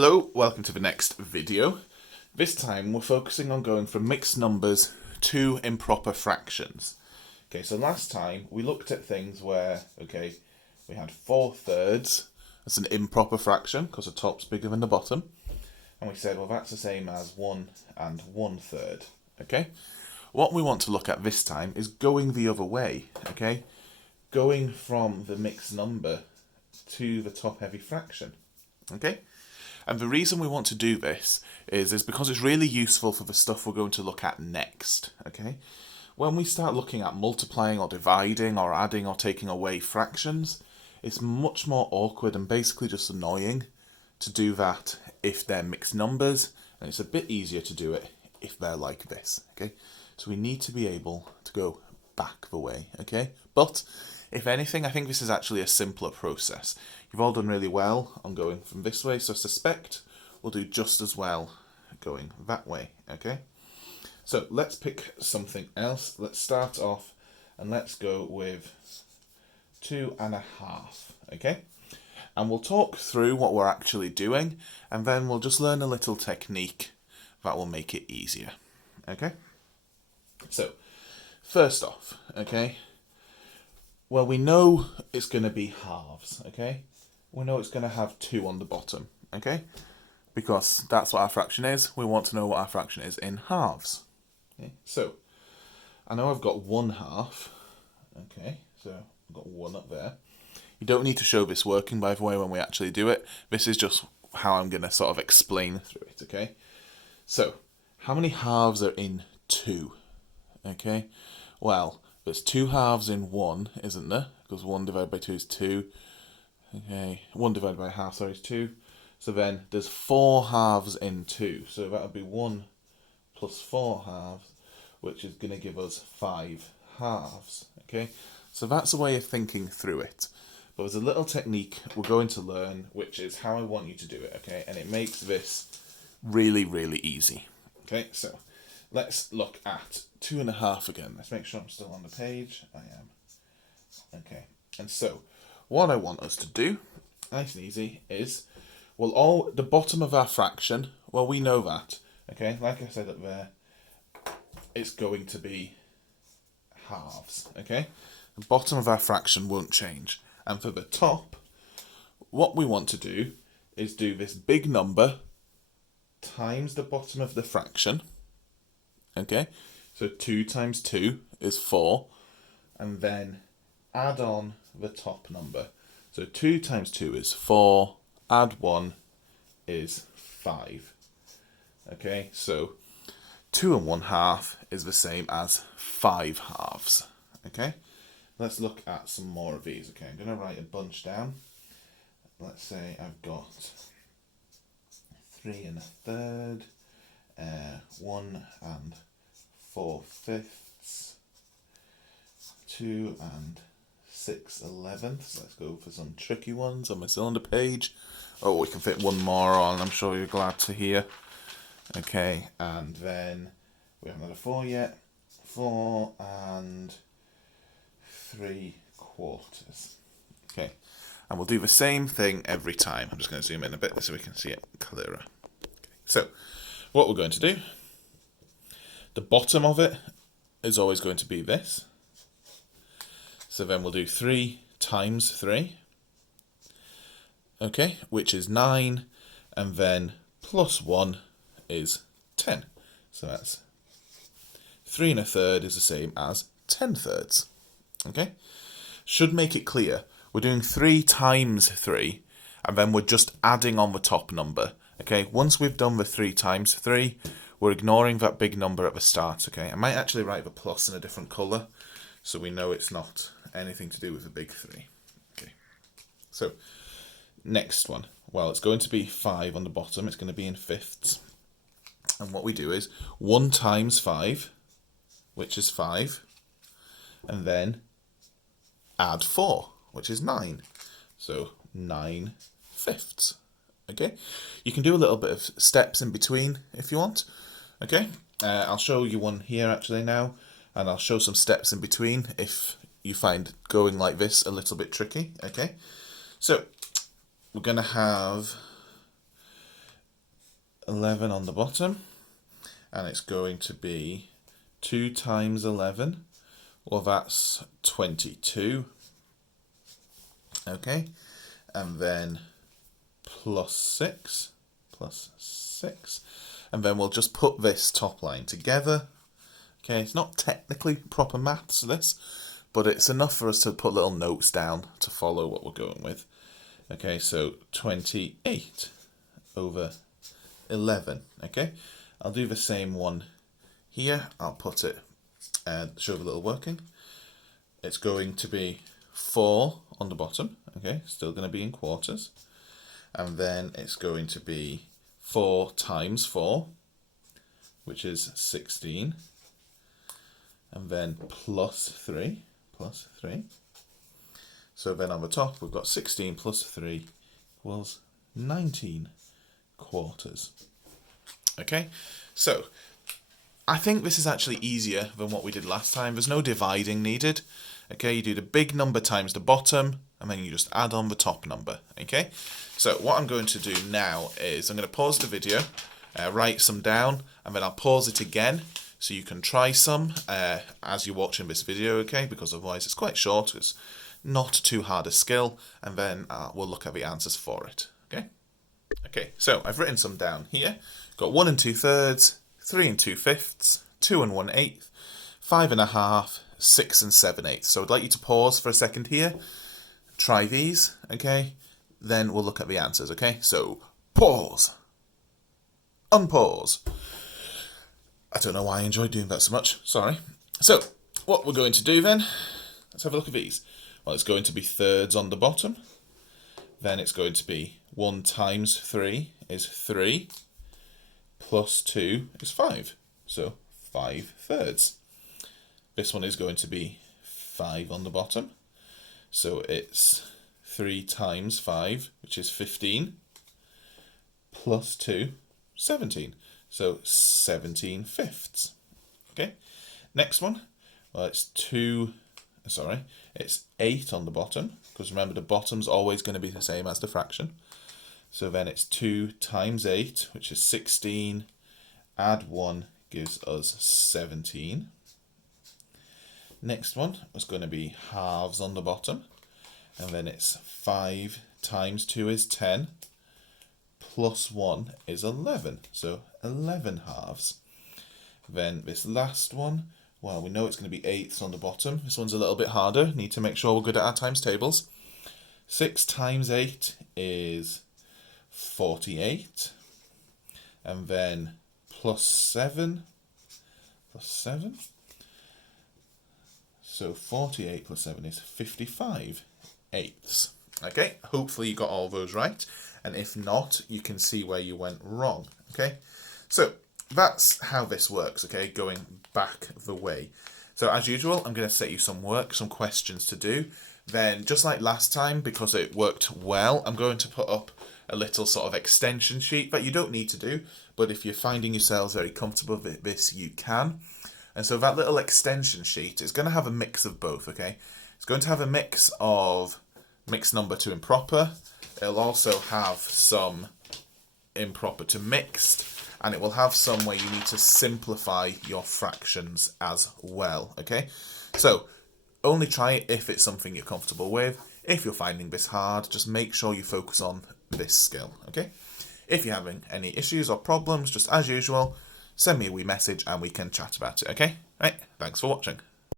Hello, welcome to the next video. This time we're focusing on going from mixed numbers to improper fractions. Okay, so last time we looked at things where, we had 4/3. That's an improper fraction because the top's bigger than the bottom. And we said, well, that's the same as 1 and 1/3. Okay? What we want to look at this time is going the other way. Okay? Going from the mixed number to the top heavy fraction. Okay? And the reason we want to do this is because it's really useful for the stuff we're going to look at next, okay? When we start looking at multiplying or dividing or adding or taking away fractions, it's much more awkward and basically just annoying to do that if they're mixed numbers, and it's a bit easier to do it if they're like this, okay? So we need to be able to go back the way, okay? But if anything, I think this is actually a simpler process. You've all done really well on going from this way, so I suspect we'll do just as well going that way, okay? So let's pick something else. Let's start off and let's go with 2.5, okay? And we'll talk through what we're actually doing, and then we'll just learn a little technique that will make it easier, okay? So, first off, okay? Well, we know it's going to be halves, okay? We know it's going to have 2 on the bottom, okay? Because that's what our fraction is. We want to know what our fraction is in halves. Okay? So, I know I've got 1/2, okay? So, I've got 1 up there. You don't need to show this working, by the way, when we actually do it. This is just how I'm going to sort of explain through it, okay? So, how many halves are in 2? Okay? Well, there's 2 halves in 1, isn't there? Because 1 divided by 2 is 2. Okay, 1 divided by a half, sorry, is 2. So then there's 4 halves in 2. So that would be 1 plus 4 halves, which is going to give us 5 halves. Okay, so that's a way of thinking through it. But there's a little technique we're going to learn, which is how I want you to do it, okay? And it makes this really, really easy. Okay, so let's look at 2.5 again. Let's make sure I'm still on the page. I am. Okay, and so what I want us to do, nice and easy, is, well, the bottom of our fraction, well, we know that, okay? Like I said up there, it's going to be halves, okay? The bottom of our fraction won't change. And for the top, what we want to do is do this big number times the bottom of the fraction, okay? So 2 times 2 is 4, and then add on the top number. So 2 times 2 is 4, add 1 is 5. Okay, so 2.5 is the same as 5 halves. Okay, let's look at some more of these. Okay, I'm going to write a bunch down. Let's say I've got 3.1/3, 1 4/5, 2 6/11. Let's go for some tricky ones on my cylinder page. Oh, we can fit one more on, I'm sure you're glad to hear. Okay, and then we haven't had a 4 yet. 4 3/4. Okay, and we'll do the same thing every time. I'm just going to zoom in a bit so we can see it clearer. Okay. So, what we're going to do, the bottom of it is always going to be this. So then we'll do 3 times 3, okay, which is 9, and then plus 1 is 10. So that's 3.1/3 is the same as 10/3, okay? Should make it clear, we're doing 3 times 3, and then we're just adding on the top number, okay? Once we've done the 3 times 3, we're ignoring that big number at the start, okay? I might actually write the plus in a different colour, so we know it's not anything to do with the big 3. Okay. So, next one. Well, it's going to be 5 on the bottom. It's going to be in fifths. And what we do is 1 times 5, which is 5, and then add 4, which is 9. So, 9/5. Okay. You can do a little bit of steps in between if you want. Okay. I'll show you one here actually now, and I'll show some steps in between if you find going like this a little bit tricky, okay? So, we're going to have 11 on the bottom, and it's going to be 2 times 11, well that's 22, okay, and then plus 6, and then we'll just put this top line together. Okay, it's not technically proper maths this, but it's enough for us to put little notes down to follow what we're going with. Okay, so 28 over 11. Okay, I'll do the same one here. I'll put it and show the little working. It's going to be 4 on the bottom. Okay, still going to be in quarters. And then it's going to be 4 times 4, which is 16. And then plus 3. So then on the top, we've got 16 plus 3 equals 19 quarters. Okay, so I think this is actually easier than what we did last time. There's no dividing needed. Okay, you do the big number times the bottom, and then you just add on the top number. Okay, so what I'm going to do now is I'm going to pause the video, write some down, and then I'll pause it again so you can try some as you're watching this video, okay, because otherwise it's quite short, it's not too hard a skill, and then we'll look at the answers for it, okay? Okay, so I've written some down here. Got 1 2/3, 3 2/5, 2 1/8, 5 1/2, 6 7/8. So I'd like you to pause for a second here, try these, okay? Then we'll look at the answers, okay? So pause, unpause. I don't know why I enjoy doing that so much, sorry. So what we're going to do then, let's have a look at these. Well, it's going to be thirds on the bottom. Then it's going to be 1 times 3 is 3, plus 2 is 5. So 5 thirds. This one is going to be 5 on the bottom. So it's 3 times 5, which is 15, plus 2, 17. So 17 fifths. Okay, next one. Well, it's 8 on the bottom, because remember the bottom's always going to be the same as the fraction. So then it's 2 times 8, which is 16, add 1 gives us 17. Next one was going to be halves on the bottom, and then it's 5 times 2 is 10, plus 1 is 11, so 11 halves. Then this last one, well, we know it's going to be eighths on the bottom. This one's a little bit harder. Need to make sure we're good at our times tables. 6 times 8 is 48. And then plus 7. So 48 plus 7 is 55 eighths. Okay, hopefully you got all those right. And if not, you can see where you went wrong. Okay, so that's how this works, okay, going back the way. So as usual, I'm going to set you some work, some questions to do. Then, just like last time, because it worked well, I'm going to put up a little sort of extension sheet that you don't need to do, but if you're finding yourselves very comfortable with this, you can. And so that little extension sheet is going to have a mix of both, okay? It's going to have a mix of mixed number to improper. It'll also have some improper to mixed, and it will have some where you need to simplify your fractions as well, okay? So only try it if it's something you're comfortable with. If you're finding this hard, just make sure you focus on this skill, okay? If you're having any issues or problems, just as usual, send me a wee message and we can chat about it, okay? Right, thanks for watching.